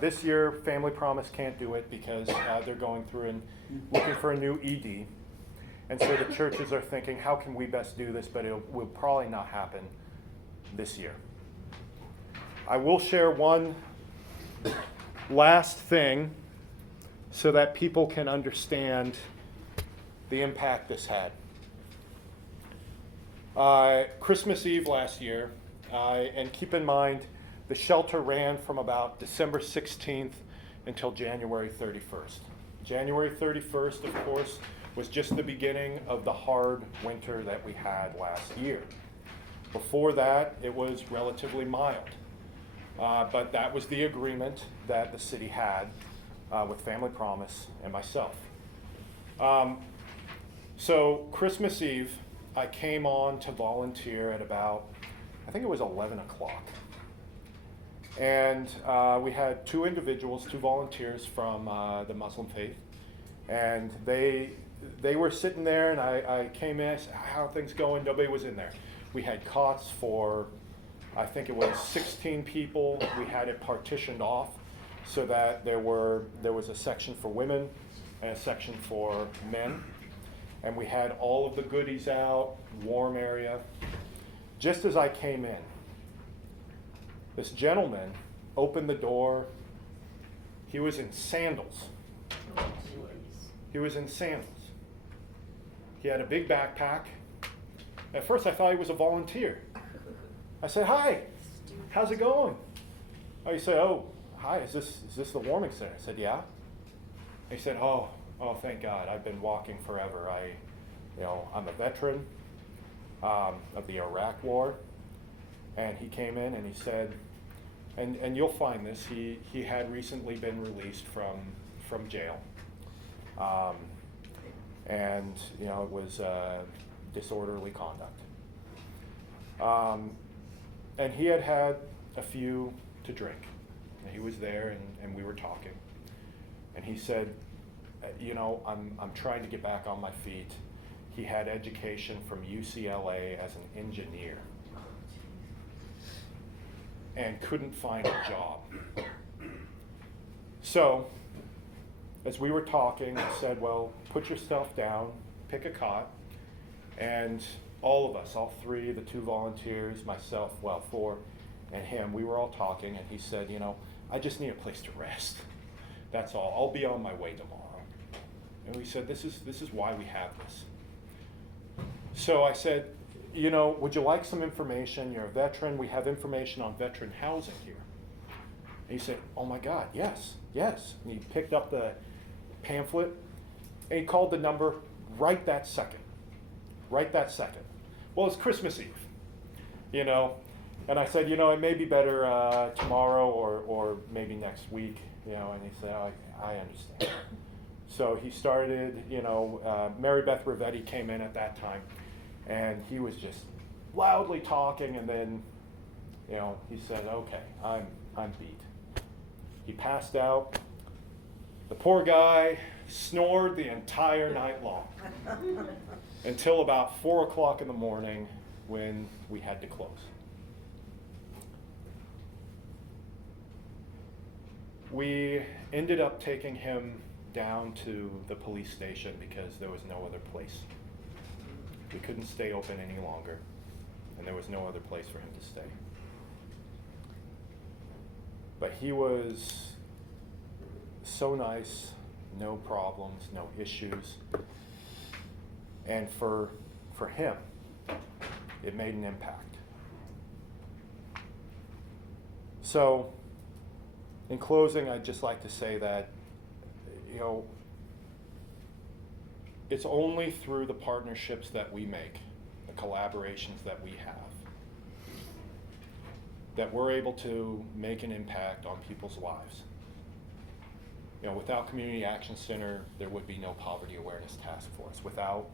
This year, Family Promise can't do it because they're going through and looking for a new ED. And so the churches are thinking, how can we best do this? But it will probably not happen this year. I will share one last thing so that people can understand the impact this had. Christmas Eve last year, and keep in mind, the shelter ran from about December 16th until January 31st. January 31st, of course, was just the beginning of the hard winter that we had last year. Before that, it was relatively mild. But that was the agreement that the city had with Family Promise and myself. So Christmas Eve, I came on to volunteer at about, I think it was 11 o'clock. And we had two volunteers from the Muslim faith. And they were sitting there, and I came in, I said, how are things going? Nobody was in there. We had cots for, I think it was 16 people. We had it partitioned off so that there was a section for women and a section for men. And we had all of the goodies out, warm area. Just as I came in, this gentleman opened the door. He was in sandals. He was in sandals. He had a big backpack. At first I thought he was a volunteer. I said, hi, how's it going? Oh, he said, oh, hi, is this the warming center? I said, yeah. He said, oh, thank God, I've been walking forever. I'm a veteran of the Iraq War. And he came in and he said, and you'll find this, he had recently been released from jail. And it was disorderly conduct. And he had a few to drink. And he was there and we were talking. And he said, I'm trying to get back on my feet. He had education from UCLA as an engineer and couldn't find a job. So, as we were talking, I said, well, put your stuff down, pick a cot, and all of us, all three, the two volunteers, myself, four, and him, we were all talking, and he said, I just need a place to rest. That's all. I'll be on my way tomorrow. And we said, this is why we have this. So I said, would you like some information? You're a veteran. We have information on veteran housing here. And he said, oh my God, yes. And he picked up the pamphlet and he called the number right that second. Well, it's Christmas Eve, and I said, it may be better tomorrow or maybe next week, and he said, I understand. So he started, Mary Beth Rivetti came in at that time, and he was just loudly talking, and then, he said, okay, I'm beat. He passed out. The poor guy snored the entire night long until about 4 o'clock in the morning when we had to close. We ended up taking him down to the police station because there was no other place. We couldn't stay open any longer, and there was no other place for him to stay. But he was so nice, no problems, no issues. And for him, it made an impact. So, in closing, I'd just like to say that, it's only through the partnerships that we make, the collaborations that we have, that we're able to make an impact on people's lives. Without Community Action Center, there would be no Poverty Awareness Task Force. Without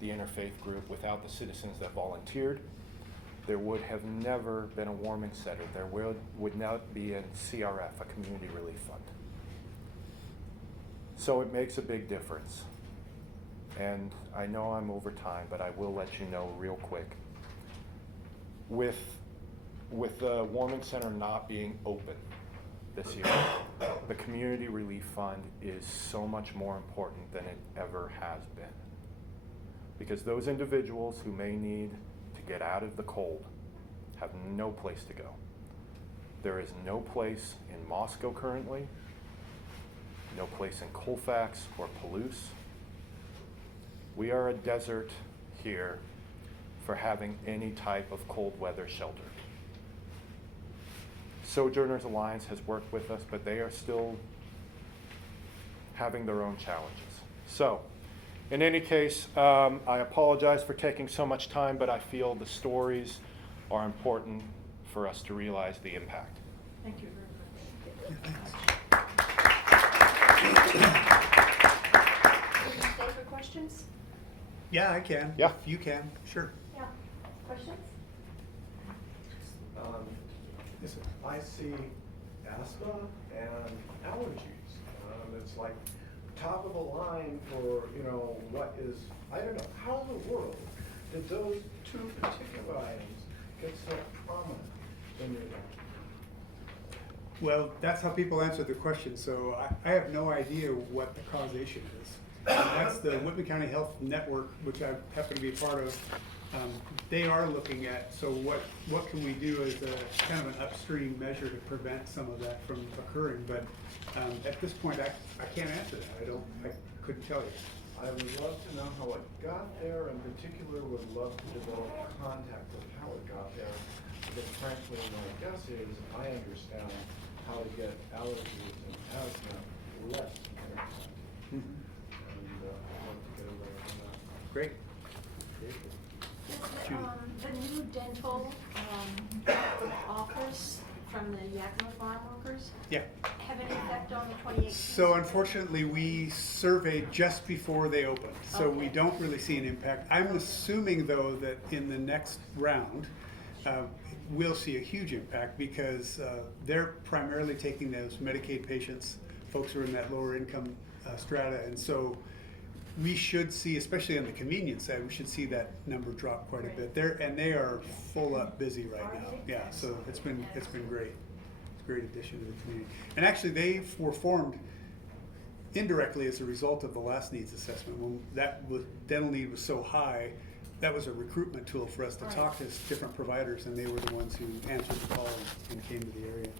the interfaith group, without the citizens that volunteered, there would have never been a warming center. There would not be a CRF, a Community Relief Fund. So it makes a big difference. And I know I'm over time, but I will let you know real quick. With the warming center not being open this year, the Community Relief Fund is so much more important than it ever has been. Because those individuals who may need to get out of the cold have no place to go. There is no place in Moscow currently, no place in Colfax or Palouse. We are a desert here for having any type of cold weather shelter. Sojourners Alliance has worked with us, but they are still having their own challenges. So, in any case, I apologize for taking so much time, but I feel the stories are important for us to realize the impact. Thank you very much. Can you stay for questions? Yeah, I can. Yeah. If you can, sure. Yeah. Questions? Yes, sir. I see asthma and allergies. It's like top of the line for, what is, I don't know, how in the world did those two particular items get so prominent in your life? Well, that's how people answer the question, so I have no idea what the causation is. That's the Whitman County Health Network, which I happen to be a part of. They are looking at, so what can we do as a kind of an upstream measure to prevent some of that from occurring, but at this point, I can't answer that. I couldn't tell you. I would love to know how it got there. In particular, would love to develop contact with how it got there. Because frankly, my guess is I understand how to get allergies and asthma less internet. And I'd love to get away from that. Great. Judy. The new dental offers from the Yakima farm workers Yeah. have any effect on the 2018? So unfortunately, we surveyed just before they opened, so we Okay. don't really see an impact. I'm assuming, though, that in the next round, we'll see a huge impact because they're primarily taking those Medicaid patients, folks who are in that lower income strata, and so we should see, especially on the convenience side, we should see that number drop quite a bit. They are full up busy right now. Yeah, so it's been great. It's a great addition to the community. And actually, they were formed indirectly as a result of the last needs assessment. When dental need was so high, that was a recruitment tool for us to talk to different providers, and they were the ones who answered the call and came to the area.